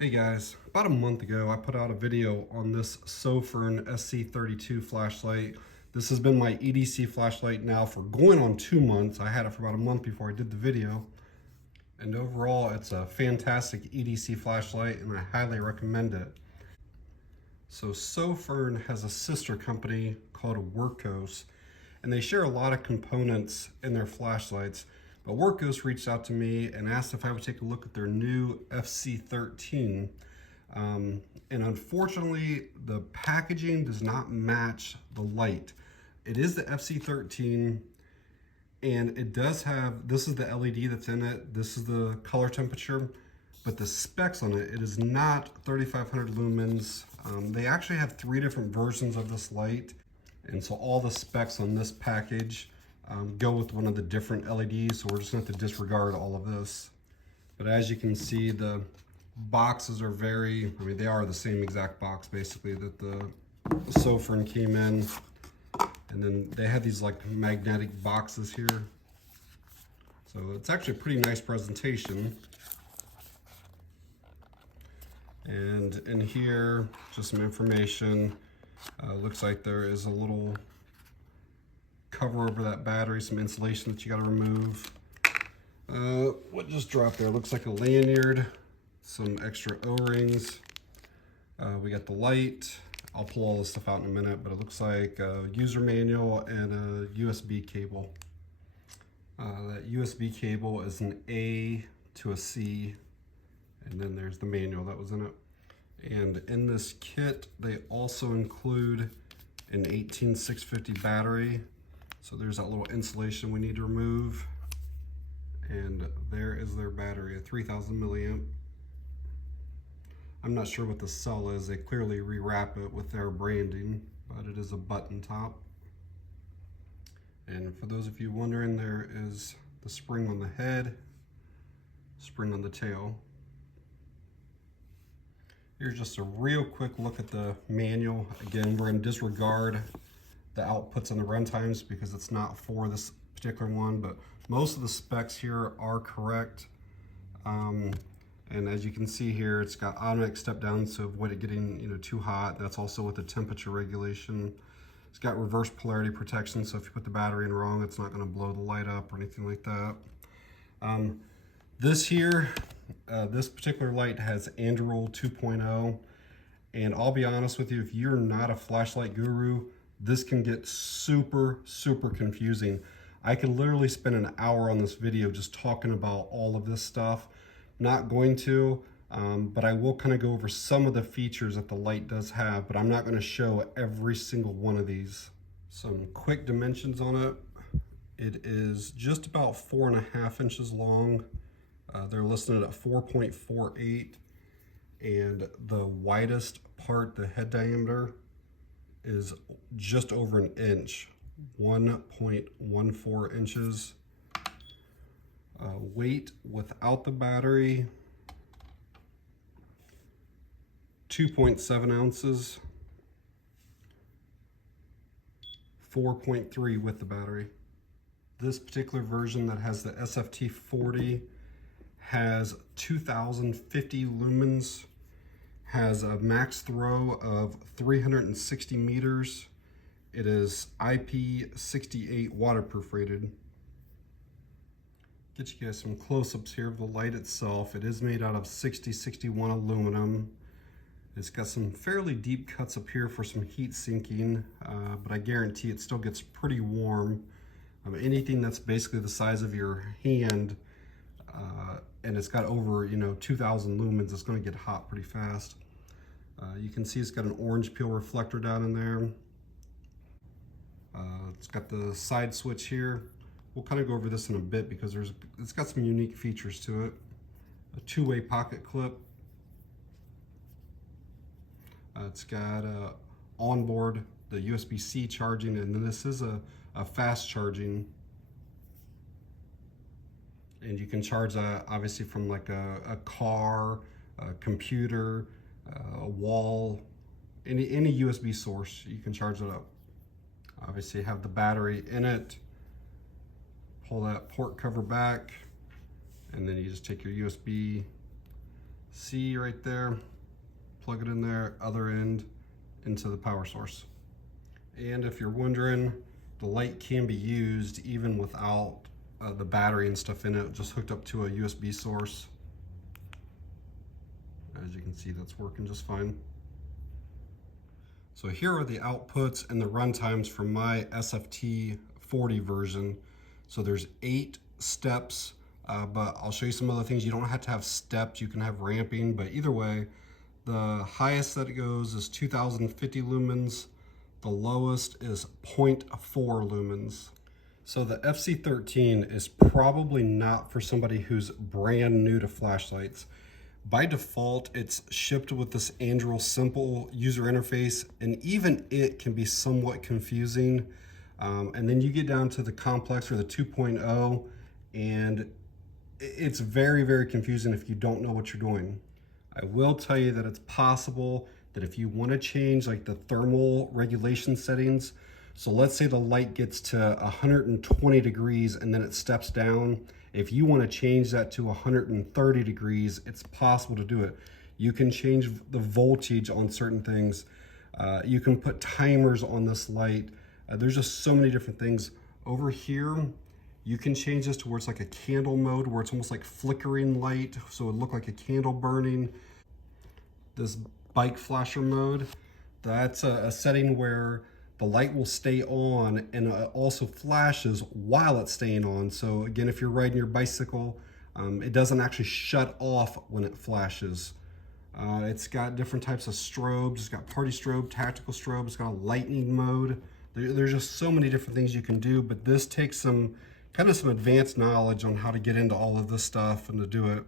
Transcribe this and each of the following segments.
Hey guys, about a month ago I put out a video on this Sofern SC32 flashlight. This has been my EDC flashlight now for going on 2 months. I had it for about a month before I did the video. And overall it's a fantastic EDC flashlight and I highly recommend it. So Sofern has a sister company called Wurkkos, and they share a lot of components in their flashlights. But Wurkkos reached out to me and asked if I would take a look at their new FC13. And unfortunately, the packaging does not match the light. It is the FC13, and it does have, this is the LED that's in it, this is the color temperature, but the specs on it, it is not 3500 lumens. They actually have 3 different versions of this light, and so all the specs on this package go with one of the different LEDs, so we're just going to have to disregard all of this. But as you can see, the boxes are very, they are the same exact box basically that the Sofern came in. And then they have these like magnetic boxes here. So it's actually a pretty nice presentation. And in here, just some information. Looks like there is a little cover over that battery, some insulation that you got to remove. What just dropped there? Looks like a lanyard, some extra O-rings. We got the light. I'll pull all this stuff out in a minute, but it looks like a user manual and a USB cable. That USB cable is an A to a C, and then there's the manual that was in it. And in this kit, they also include an 18650 battery. So there's that little insulation we need to remove. And there is their battery, a 3000 milliamp. I'm not sure what the cell is. They clearly rewrap it with their branding, but it is a button top. And for those of you wondering, there is the spring on the head, spring on the tail. Here's just a real quick look at the manual. Again, we're going to disregard the outputs and the runtimes because it's not for this particular one, but most of the specs here are correct. And as you can see here, it's got automatic step down to avoid it getting too hot. That's also with the temperature regulation. It's got reverse polarity protection, so if you put the battery in wrong, it's not going to blow the light up or anything like that. This particular light has Anduril 2.0, and I'll be honest with you, if you're not a flashlight guru, this can get super confusing. I could literally spend an hour on this video just talking about all of this stuff. Not going to, but I will kind of go over some of the features that the light does have, but I'm not going to show every single one of these. Some quick dimensions on it. It is just about 4.5 inches long. They're listed at 4.48, and the widest part, the head diameter, is just over an inch, 1.14 inches. Weight without the battery, 2.7 ounces, 4.3 with the battery. This particular version that has the SFT40 has 2050 lumens, has a max throw of 360 meters. It is IP68 waterproof rated. Get you guys some close-ups here of the light itself. It is made out of 6061 aluminum. It's got some fairly deep cuts up here for some heat sinking, but I guarantee it still gets pretty warm. Anything that's basically the size of your hand, and it's got over 2000 lumens, it's going to get hot pretty fast. You can see it's got an orange peel reflector down in there. It's got the side switch here. We'll kind of go over this in a bit because it's got some unique features to it. A 2-way pocket clip. It's got onboard the USB-C charging, and then this is a fast charging. And you can charge that obviously from like a car, a computer, a wall, any USB source, you can charge it up. Obviously have the battery in it. Pull that port cover back, and then you just take your USB, C right there, plug it in there, other end into the power source. And if you're wondering, the light can be used even without the battery and stuff in it, just hooked up to a USB source. As you can see, that's working just fine. So here are the outputs and the run times for my SFT40 version. So there's 8 steps, but I'll show you some other things. You don't have to have steps, you can have ramping, but either way, the highest that it goes is 2050 lumens. The lowest is 0.4 lumens. So the FC13 is probably not for somebody who's brand new to flashlights. By default, it's shipped with this Anduril simple user interface, and even it can be somewhat confusing. And then you get down to the complex or the 2.0, and it's very, very confusing if you don't know what you're doing. I will tell you that it's possible that if you want to change like the thermal regulation settings, so let's say the light gets to 120 degrees and then it steps down. If you want to change that to 130 degrees, it's possible to do it. You can change the voltage on certain things. You can put timers on this light. There's just so many different things. Over here, you can change this to where it's like a candle mode, where it's almost like flickering light, so it look like a candle burning. This bike flasher mode, that's a setting where the light will stay on and also flashes while it's staying on. So again, if you're riding your bicycle, it doesn't actually shut off when it flashes. It's got different types of strobes. It's got party strobe, tactical strobe. It's got a lightning mode. There's just so many different things you can do, but this takes some advanced knowledge on how to get into all of this stuff and to do it.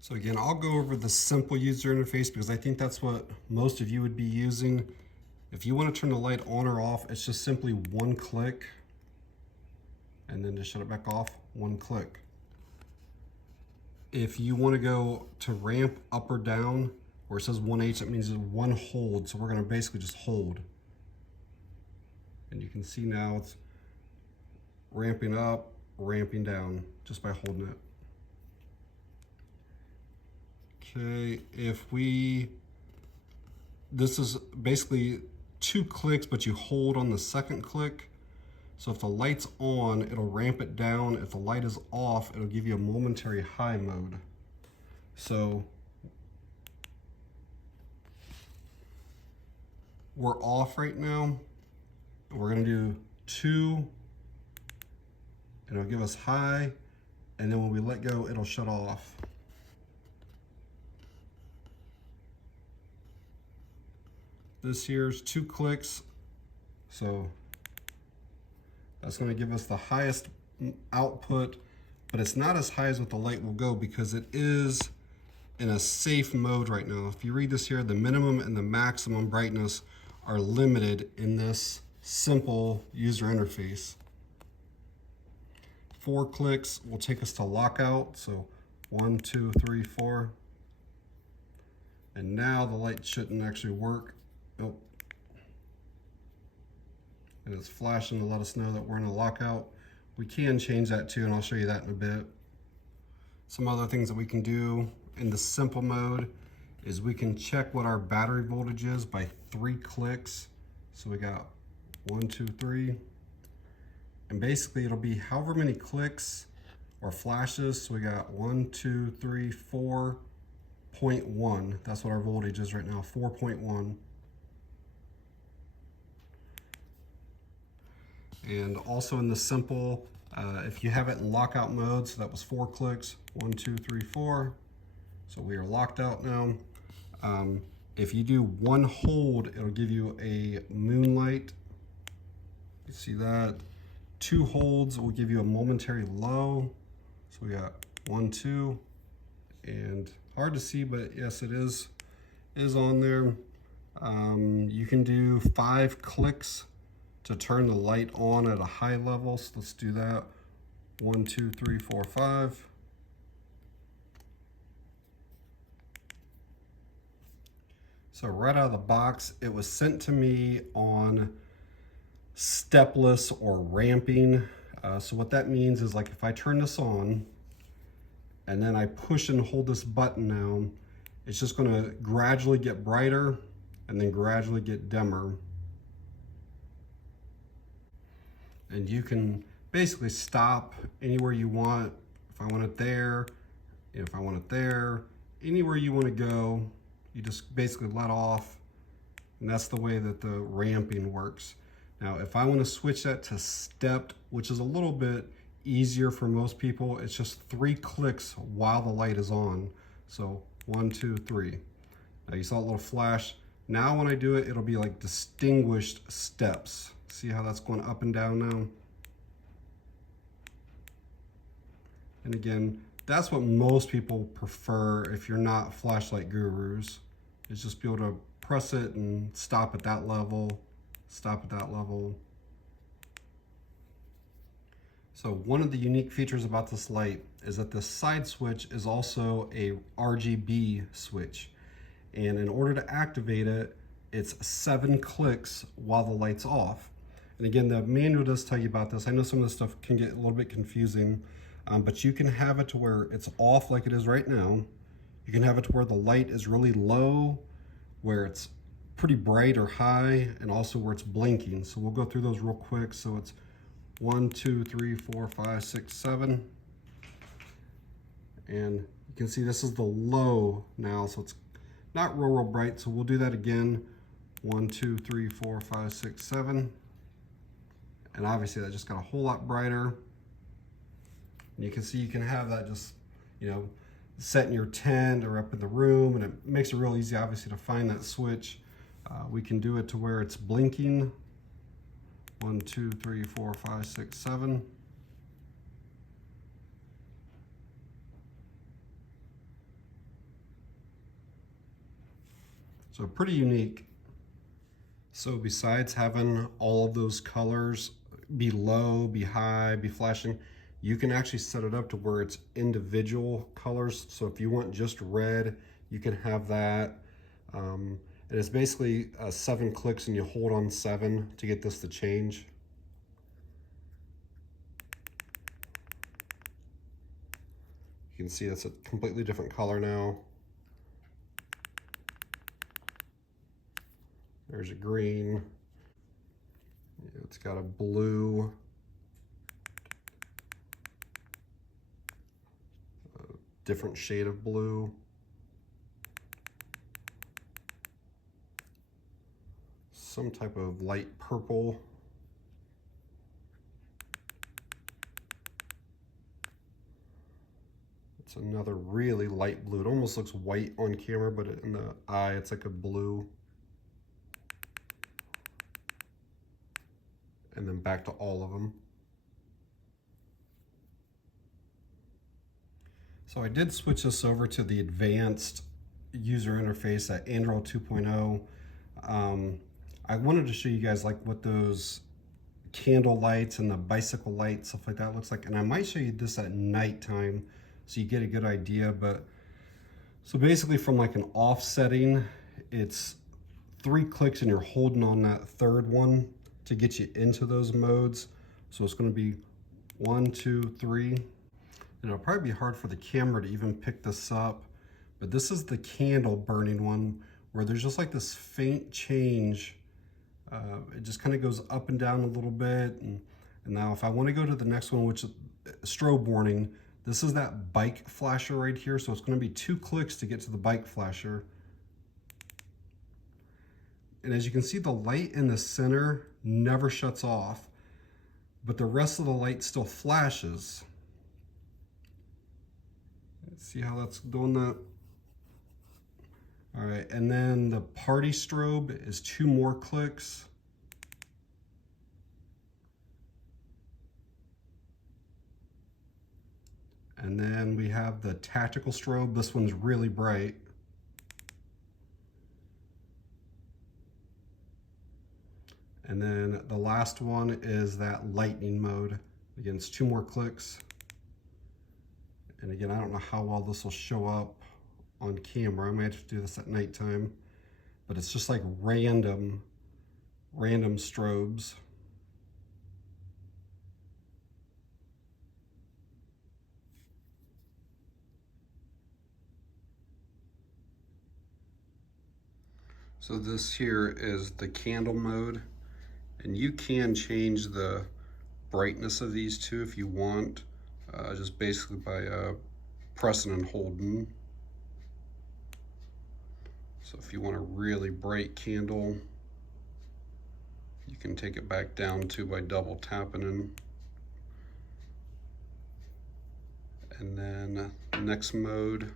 So again, I'll go over the simple user interface because I think that's what most of you would be using. If you want to turn the light on or off, it's just simply one click, and then to shut it back off, one click. If you want to go to ramp up or down, where it says 1H, that means it's one hold. So we're going to basically just hold. And you can see now it's ramping up, ramping down, just by holding it. Okay, this is basically 2 clicks, but you hold on the second click. So if the light's on, it'll ramp it down. If the light is off, it'll give you a momentary high mode. So we're off right now. We're gonna do 2, and it'll give us high, and then when we let go, it'll shut off. This here's 2 clicks, so that's going to give us the highest output, but it's not as high as what the light will go because it is in a safe mode right now. If you read this here, the minimum and the maximum brightness are limited in this simple user interface. 4 clicks will take us to lockout, so 1, 2, 3, 4. And now the light shouldn't actually work. Oh. And it's flashing to let us know that we're in a lockout. We can change that too, and I'll show you that in a bit. Some other things that we can do in the simple mode is we can check what our battery voltage is by 3 clicks. So we got 1, 2, 3. And basically it'll be however many clicks or flashes. So we got 1, 2, 3, 4.1. That's what our voltage is right now, 4.1. And also in the simple, if you have it in lockout mode, so that was 4 clicks, 1, 2, 3, 4. So we are locked out now. If you do 1 hold, it'll give you a moonlight. You see that? 2 holds will give you a momentary low. So we got 1, 2, and hard to see, but yes, it is on there. You can do 5 clicks to turn the light on at a high level. So let's do that. 1, 2, 3, 4, 5. So right out of the box, it was sent to me on stepless or ramping. So what that means is, like, if I turn this on and then I push and hold this button now, it's just going to gradually get brighter and then gradually get dimmer. And you can basically stop anywhere you want. If I want it there, if I want it there, anywhere you want to go, you just basically let off. And that's the way that the ramping works. Now, if I want to switch that to stepped, which is a little bit easier for most people, it's just 3 clicks while the light is on. So 1, 2, 3. Now you saw a little flash. Now when I do it, it'll be like distinguished steps. See how that's going up and down now? And again, that's what most people prefer if you're not flashlight gurus, is just be able to press it and stop at that level, stop at that level. So one of the unique features about this light is that the side switch is also a RGB switch. And in order to activate it, it's 7 clicks while the light's off. And again, the manual does tell you about this. I know some of this stuff can get a little bit confusing, but you can have it to where it's off like it is right now. You can have it to where the light is really low, where it's pretty bright or high, and also where it's blinking. So we'll go through those real quick. So it's 1, 2, 3, 4, 5, 6, 7. And you can see this is the low now, so it's not real bright. So we'll do that again. 1, 2, 3, 4, 5, 6, 7. And obviously that just got a whole lot brighter. And you can see you can have that just, you know, set in your tent or up in the room, and it makes it real easy, obviously, to find that switch. We can do it to where it's blinking. 1, 2, 3, 4, 5, 6, 7. So pretty unique. So besides having all of those colors be low, be high, be flashing, you can actually set it up to where it's individual colors. So if you want just red, you can have that. And it's basically 7 clicks and you hold on 7 to get this to change. You can see that's a completely different color now. There's a green. It's got a blue. A different shade of blue. Some type of light purple. It's another really light blue. It almost looks white on camera, but in the eye, it's like a blue. And then back to all of them. So I did switch this over to the advanced user interface at Anduril 2.0. I wanted to show you guys like what those candle lights and the bicycle lights, stuff like that looks like. And I might show you this at nighttime so you get a good idea. But so basically from like an off setting, it's 3 clicks and you're holding on that third one to get you into those modes. So it's going to be 1, 2, 3. And it'll probably be hard for the camera to even pick this up, but this is the candle burning one where there's just like this faint change. It just kind of goes up and down a little bit. And now if I want to go to the next one, which is strobe warning, this is that bike flasher right here. So it's going to be 2 clicks to get to the bike flasher. And as you can see, the light in the center never shuts off, but the rest of the light still flashes. Let's see how that's doing that. All right, and then the party strobe is 2 more clicks. And then we have the tactical strobe. This one's really bright. And then the last one is that lightning mode. Again, it's 2 more clicks. And again, I don't know how well this will show up on camera. I might have to do this at nighttime, but it's just like random strobes. So this here is the candle mode, and you can change the brightness of these two if you want, just basically by pressing and holding. So if you want a really bright candle, you can take it back down to by double tapping in. And then the next mode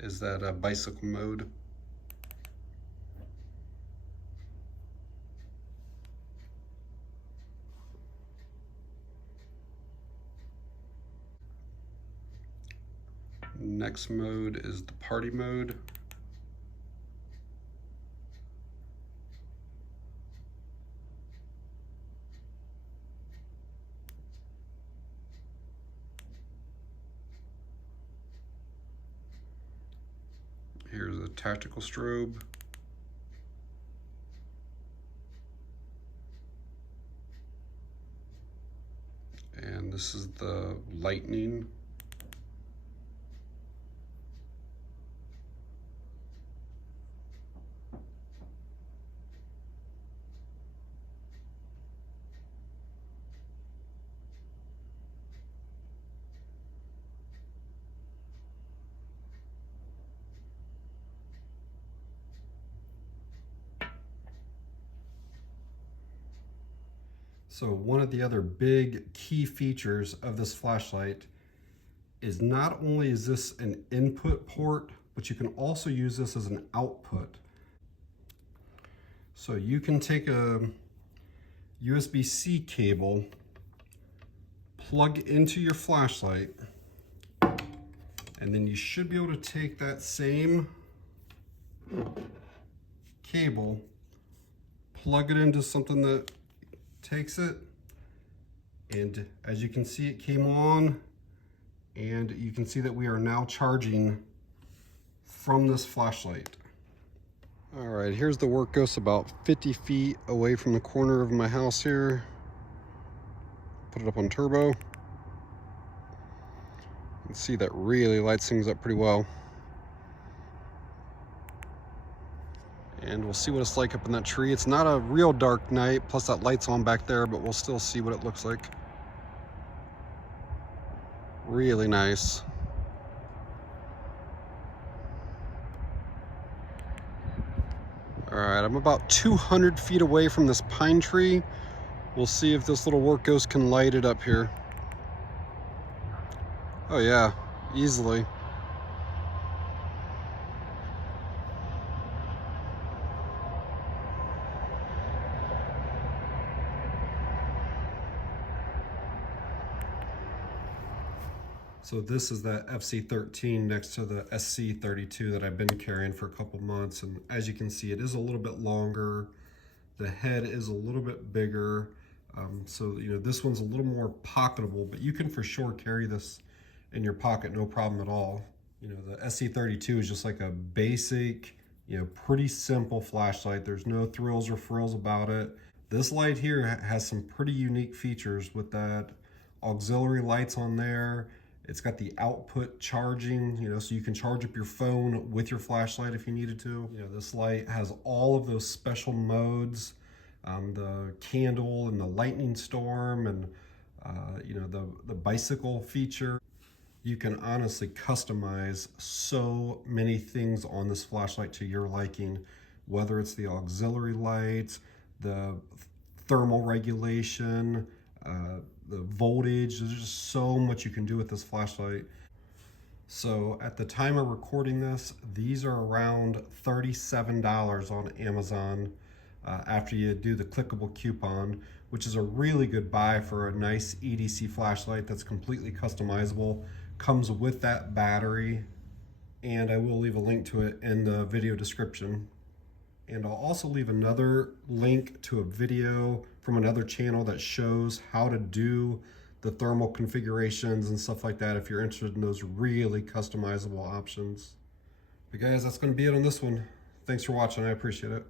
is that bicycle mode. Next mode is the party mode. Here's a tactical strobe. And this is the lightning. So one of the other big key features of this flashlight is not only is this an input port, but you can also use this as an output. So you can take a USB-C cable, plug into your flashlight, and then you should be able to take that same cable, plug it into something that takes it, and as you can see, it came on, and you can see that we are now charging from this flashlight. All right, here's the Wurkkos about 50 feet away from the corner of my house here. Put it up on turbo. You can see that really lights things up pretty well. And we'll see what it's like up in that tree. It's not a real dark night, plus that light's on back there, but we'll still see what it looks like. Really nice. All right, I'm about 200 feet away from this pine tree. We'll see if this little Wurkkos can light it up here. Oh yeah, easily. So this is that FC13 next to the SC32 that I've been carrying for a couple months. And as you can see, it is a little bit longer. The head is a little bit bigger. So, you know, this one's a little more pocketable, but you can for sure carry this in your pocket, no problem at all. You know, the SC32 is just like a basic, you know, pretty simple flashlight. There's no thrills or frills about it. This light here has some pretty unique features with that auxiliary lights on there. It's got the output charging, you know, so you can charge up your phone with your flashlight if you needed to. You know, this light has all of those special modes, the candle and the lightning storm, and you know, the bicycle feature. You can honestly customize so many things on this flashlight to your liking, whether it's the auxiliary lights, the thermal regulation, the voltage. There's just so much you can do with this flashlight. So at the time of recording this, these are around $37 on Amazon after you do the clickable coupon, which is a really good buy for a nice EDC flashlight that's completely customizable, comes with that battery, and I will leave a link to it in the video description. And I'll also leave another link to a video from another channel that shows how to do the thermal configurations and stuff like that if you're interested in those really customizable options. But guys, that's going to be it on this one. Thanks for watching. I appreciate it.